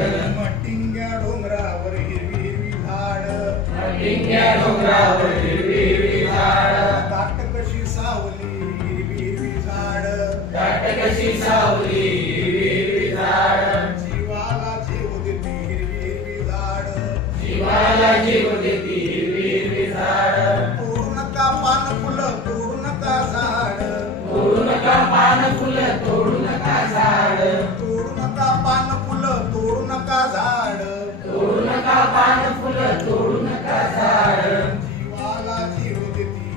मटिंग्या डोंगरावर हिरवी हिरवी झाड दाट कशी सावली हिरवी हिरवी झाड जीवाला जीव देती हिरवी हिरवी झाड तोडू नका पान फुलं तोडू नका झाड तोडू नका पान फुलं तोडू नका झाड जीवाला जीव देती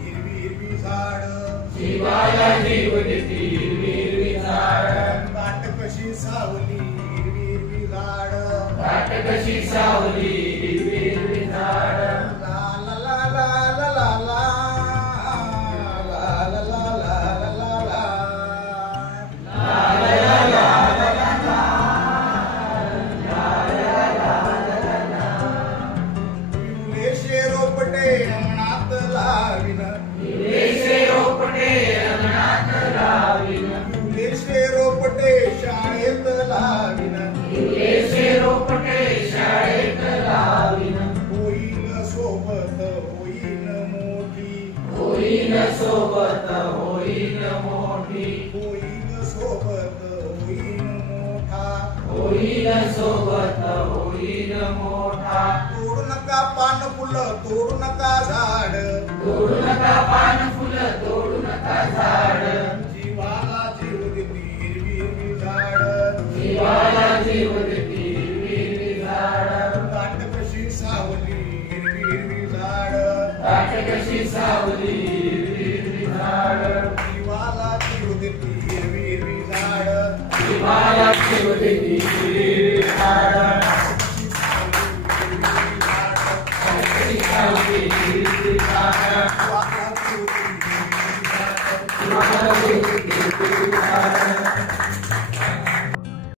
हिरवी हिरवी झाड दाट कशी सावली हिरवी हिरवी झाड ला ला ला ला ला ला ला रोपटे अंगणात लावीन रोपटे शाळेत लावीन होईल सोबत होईल मोठी होईल सोबत होईल मोठा तोडू नका पान फुलं तोडू नका झाड जीवाला जीव देती हिरवी हिरवी झाड दाट कशी सावली हिरवी झाड जीवाला जीव देती हिरवी झाड Thank you.